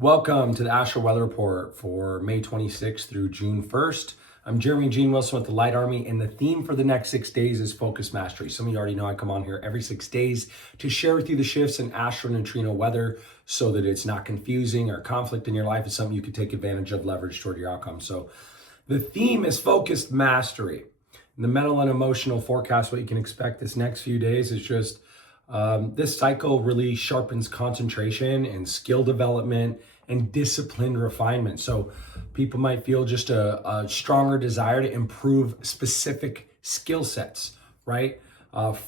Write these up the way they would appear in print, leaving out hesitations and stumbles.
Welcome to the Astral Weather Report for May 26th through June 1st. I'm Jeremy Gene Wilson with the Light Army, and the theme for the next 6 days is Focus Mastery. Some of you already know I come on here every 6 days to share with you the shifts in astral neutrino weather so that it's not confusing or conflict in your life. It's something you can take advantage of, leverage toward your outcome. So the theme is Focused Mastery. In the mental and emotional forecast, what you can expect this next few days is just this cycle really sharpens concentration and skill development and disciplined refinement. So people might feel just a stronger desire to improve specific skill sets, right?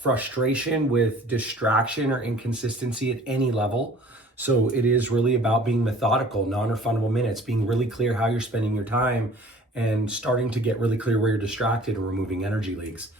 Frustration with distraction or inconsistency at any level. So it is really about being methodical, non-refundable minutes, being really clear how you're spending your time and starting to get really clear where you're distracted and removing energy leaks.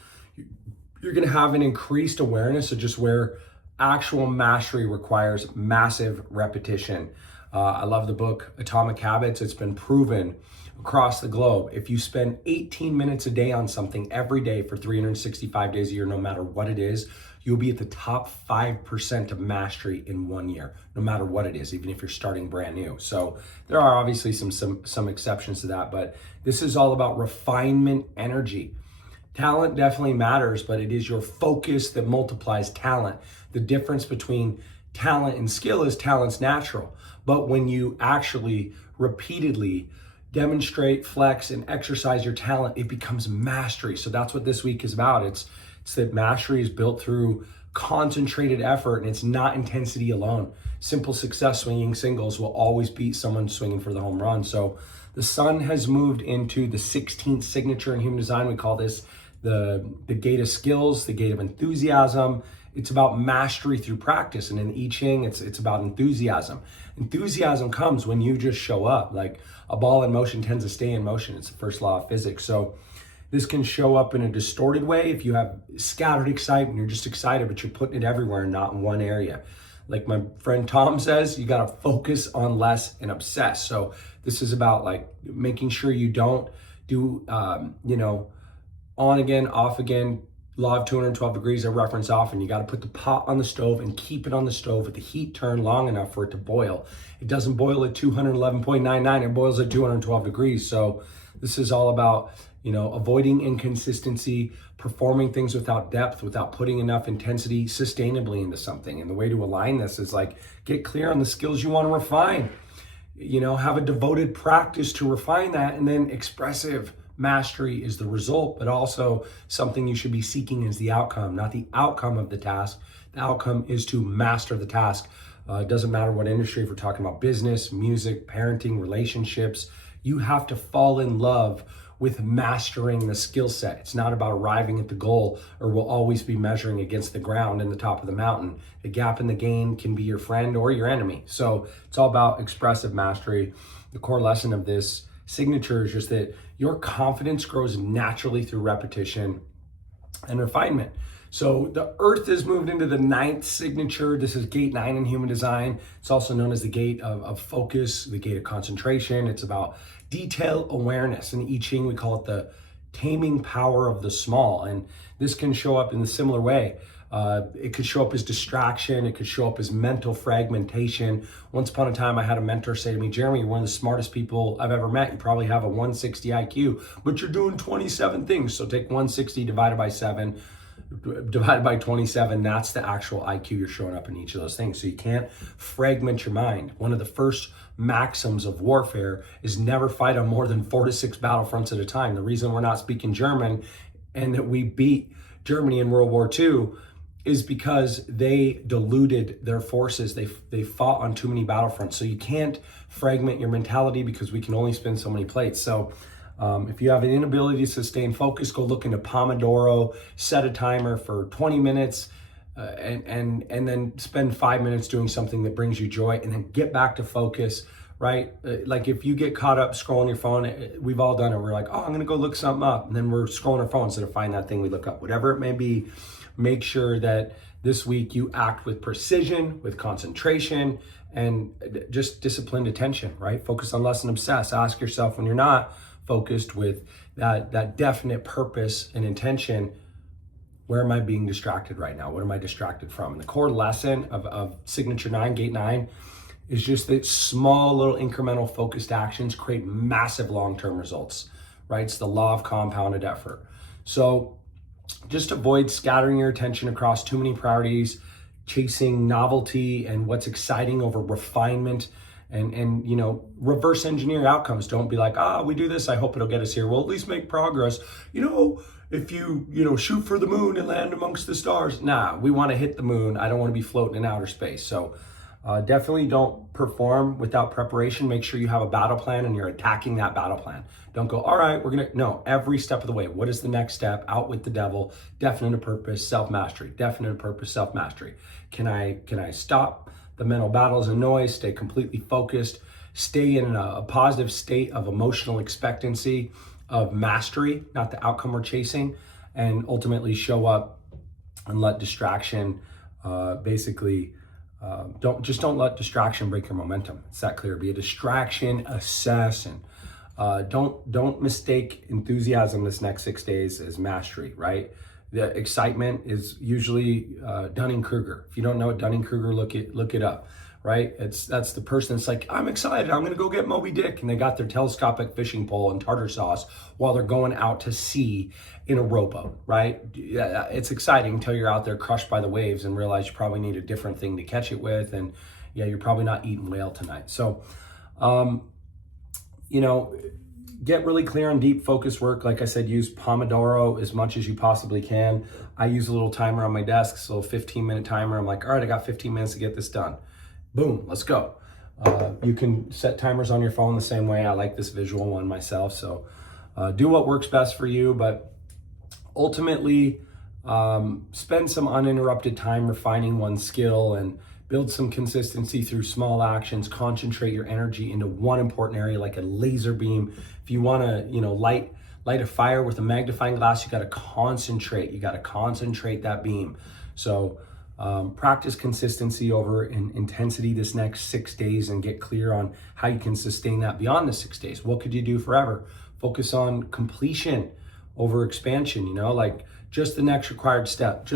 You're going to have an increased awareness of just where actual mastery requires massive repetition. I love the book Atomic Habits. It's been proven across the globe. If you spend 18 minutes a day on something every day for 365 days a year, no matter what it is, you'll be at the top 5% of mastery in 1 year, no matter what it is, even if you're starting brand new. So there are obviously some exceptions to that, but this is all about refinement energy. Talent definitely matters, but it is your focus that multiplies talent. The difference between talent and skill is talent's natural. But when you actually repeatedly demonstrate, flex, and exercise your talent, it becomes mastery. So that's what this week is about. It's that mastery is built through concentrated effort, and it's not intensity alone. Simple success swinging singles will always beat someone swinging for the home run. So the sun has moved into the 16th signature in human design. We call this the gate of skills, the gate of enthusiasm. It's about mastery through practice. And in I Ching, it's about enthusiasm. Enthusiasm comes when you just show up. Like a ball in motion tends to stay in motion. It's the first law of physics. So this can show up in a distorted way if you have scattered excitement. You're just excited, but you're putting it everywhere, not in one area. Like my friend Tom says, you got to focus on less and obsess. So this is about like making sure you don't do, on again, off again. Law of 212 degrees I reference often. You got to put the pot on the stove and keep it on the stove with the heat turned long enough for it to boil. It doesn't boil at 211.99, it boils at 212 degrees. So this is all about, avoiding inconsistency, performing things without depth, without putting enough intensity sustainably into something. And the way to align this is like, get clear on the skills you want to refine. Have a devoted practice to refine that, and then expressive mastery is the result, but also something you should be seeking is the outcome, not the outcome of the task. The outcome is to master the task. It doesn't matter what industry, if we're talking about business, music, parenting, relationships, you have to fall in love with mastering the skill set. It's not about arriving at the goal, or we'll always be measuring against the ground in the top of the mountain. The gap in the gain can be your friend or your enemy. So it's all about expressive mastery. The core lesson of this signature is just that your confidence grows naturally through repetition and refinement. So the earth has moved into the 9th signature. This is gate 9 in human design. It's also known as the gate of focus, the gate of concentration. It's about detail awareness. In I Ching, we call it the taming power of the small. And this can show up in a similar way. It could show up as distraction. It could show up as mental fragmentation. Once upon a time, I had a mentor say to me, Jeremy, you're one of the smartest people I've ever met. You probably have a 160 IQ, but you're doing 27 things. So take 160 divided by 7, divided by 27. That's the actual IQ you're showing up in each of those things. So you can't fragment your mind. One of the first maxims of warfare is never fight on more than 4 to 6 battlefronts at a time. The reason we're not speaking German and that we beat Germany in World War II is because they diluted their forces. They fought on too many battlefronts. So you can't fragment your mentality because we can only spin so many plates. So if you have an inability to sustain focus, go look into Pomodoro, set a timer for 20 minutes, and then spend 5 minutes doing something that brings you joy, and then get back to focus, right? Like if you get caught up scrolling your phone, we've all done it. We're like, I'm gonna go look something up. And then we're scrolling our phone instead of find that thing we look up, whatever it may be. Make sure that this week you act with precision, with concentration, and just disciplined attention, right? Focus on less and obsess. Ask yourself when you're not focused with that definite purpose and intention, where am I being distracted right now? What am I distracted from? And the core lesson of Signature 9, Gate 9, is just that small little incremental focused actions create massive long-term results, right? It's the law of compounded effort. So just avoid scattering your attention across too many priorities, chasing novelty and what's exciting over refinement, and reverse engineer outcomes. Don't be like, we do this, I hope it'll get us here. We'll at least make progress. If you shoot for the moon and land amongst the stars. Nah, we want to hit the moon. I don't want to be floating in outer space. So definitely don't perform without preparation. Make sure you have a battle plan and you're attacking that battle plan. Don't go, all right, no, every step of the way. What is the next step? Out with the devil, definite purpose, self-mastery, definite purpose, self-mastery. Can I stop the mental battles and noise, stay completely focused, stay in a positive state of emotional expectancy, of mastery, not the outcome we're chasing, and ultimately show up and let distraction don't let distraction break your momentum. It's that clear. Be a distraction, assess, and don't mistake enthusiasm this next 6 days as mastery, right? The excitement is usually Dunning-Kruger. If you don't know what Dunning-Kruger, look it up, right? That's the person that's like, I'm excited, I'm gonna go get Moby Dick, and they got their telescopic fishing pole and tartar sauce while they're going out to sea in a rowboat, right? It's exciting until you're out there crushed by the waves and realize you probably need a different thing to catch it with, and you're probably not eating whale tonight. So, get really clear on deep focus work. Like I said, use Pomodoro as much as you possibly can. I use a little timer on my desk, so a 15-minute timer. I'm like, all right, I got 15 minutes to get this done. Boom, let's go. You can set timers on your phone the same way. I like this visual one myself. So do what works best for you, but ultimately spend some uninterrupted time refining one skill and build some consistency through small actions. Concentrate your energy into one important area like a laser beam. If you want to, light a fire with a magnifying glass, you got to concentrate. You got to concentrate that beam. So practice consistency over intensity this next 6 days and get clear on how you can sustain that beyond the 6 days. What could you do forever? Focus on completion over expansion, like just the next required step,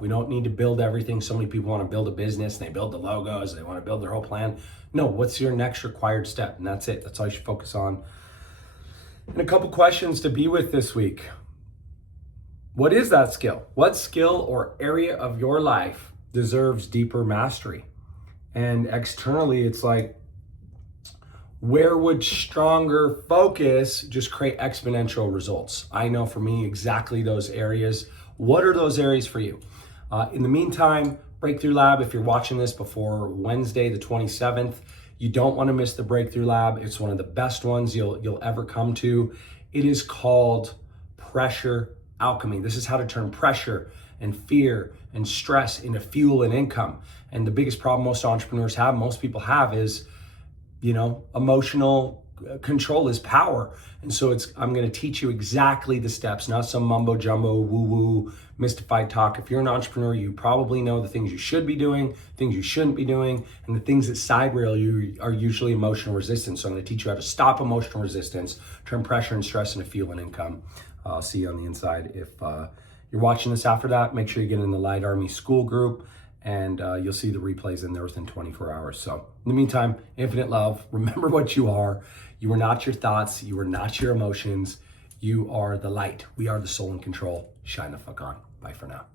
We don't need to build everything. So many people want to build a business, and they build the logos, they want to build their whole plan. No, what's your next required step? And that's it. That's all you should focus on. And a couple questions to be with this week. What is that skill? What skill or area of your life deserves deeper mastery? And externally, it's like, where would stronger focus just create exponential results? I know for me exactly those areas. What are those areas for you? In the meantime, Breakthrough Lab, if you're watching this before Wednesday, the 27th, you don't want to miss the Breakthrough Lab. It's one of the best ones you'll ever come to. It is called Pressure Alchemy. This is how to turn pressure and fear and stress into fuel and income. And the biggest problem most people have is, emotional control is power. And so I'm going to teach you exactly the steps, not some mumbo jumbo, woo woo, mystified talk. If you're an entrepreneur, you probably know the things you should be doing, things you shouldn't be doing, and the things that side rail you are usually emotional resistance. So I'm going to teach you how to stop emotional resistance, turn pressure and stress into fuel and income. I'll see you on the inside. If you're watching this after that, make sure you get in the Light Army school group, and you'll see the replays in there within 24 hours. So in the meantime, infinite love. Remember what you are. You are not your thoughts. You are not your emotions. You are the light. We are the soul in control. Shine the fuck on. Bye for now.